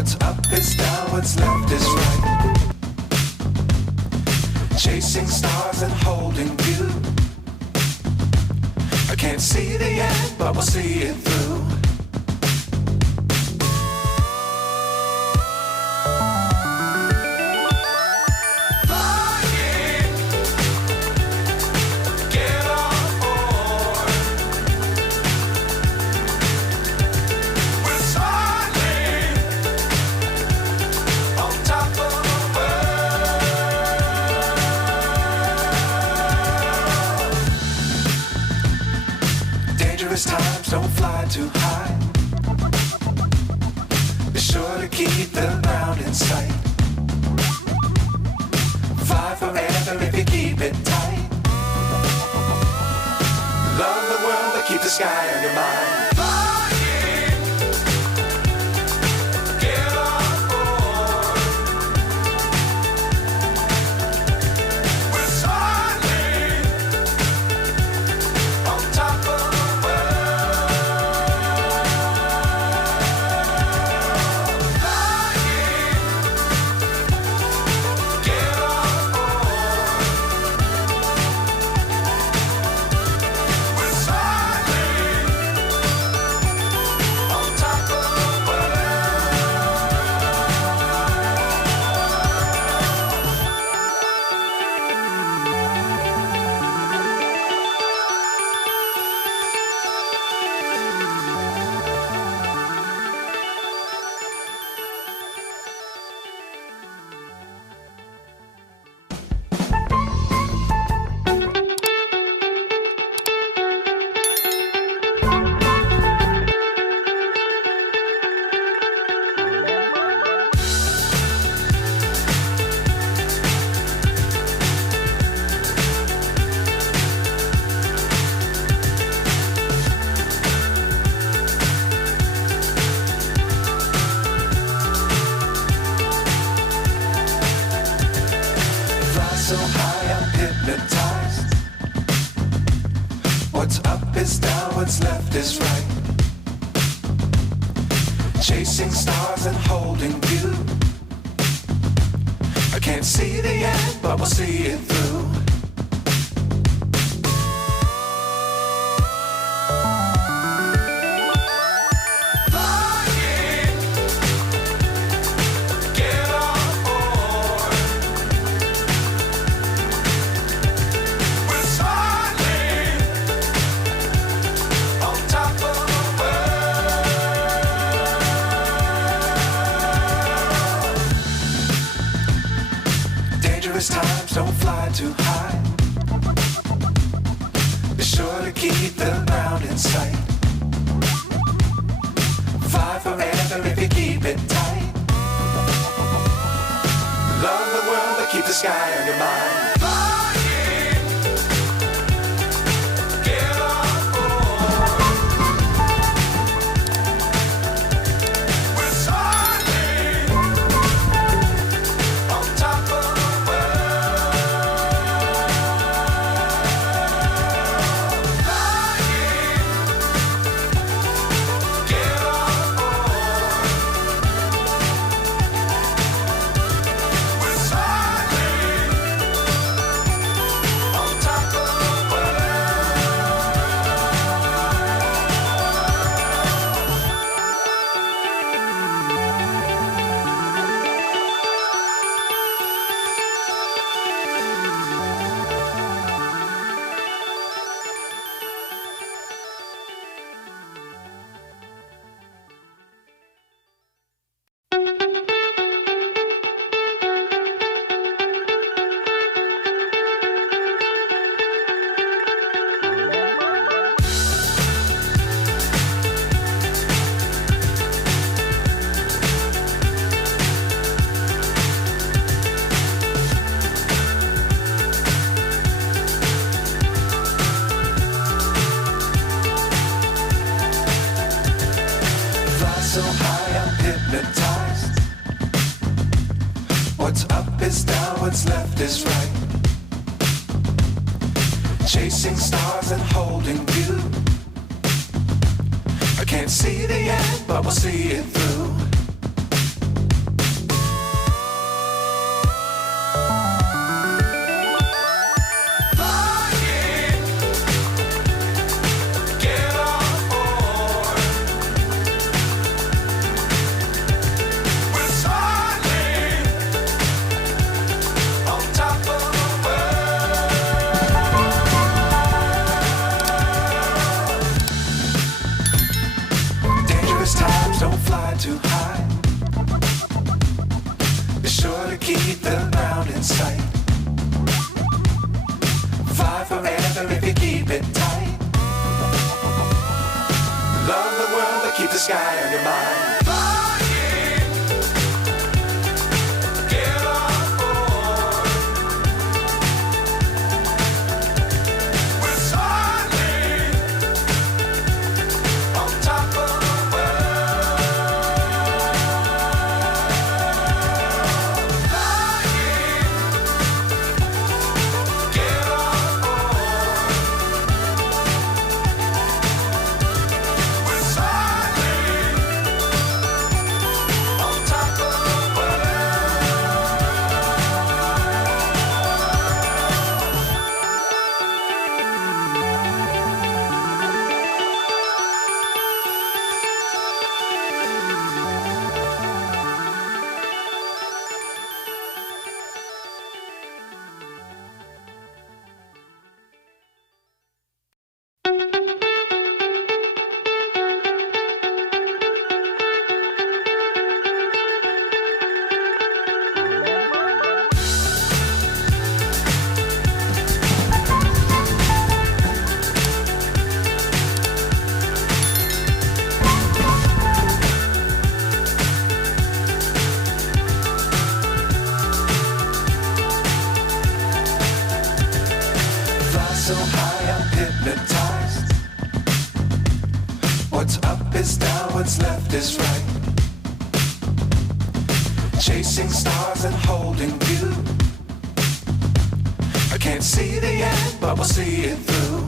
What's up is down, what's left is right. Chasing stars and holding you. I can't see the end, but we'll see it through. Times don't fly too high. Be sure to keep the ground in sight. Fly forever if you keep it tight. Love the world but keep the sky on your mind. So high I'm hypnotized. What's up is down, what's left is right. Chasing stars and holding you. I can't see the end, but we'll see it through. Times don't fly too high. Be sure to keep the ground in sight. Fly forever if you keep it tight. Love the world but keep the sky on your mind. So high I'm hypnotized. What's up is down, what's left is right. Chasing stars and holding you. I can't see the end, but we'll see it through. fly too high. Be sure to keep the ground in sight. Fly forever if you keep it tight. Love the world, but keep the sky on your mind. So high I'm hypnotized. What's up is down, what's left is right. Chasing stars and holding you. I can't see the end, but we'll see it through.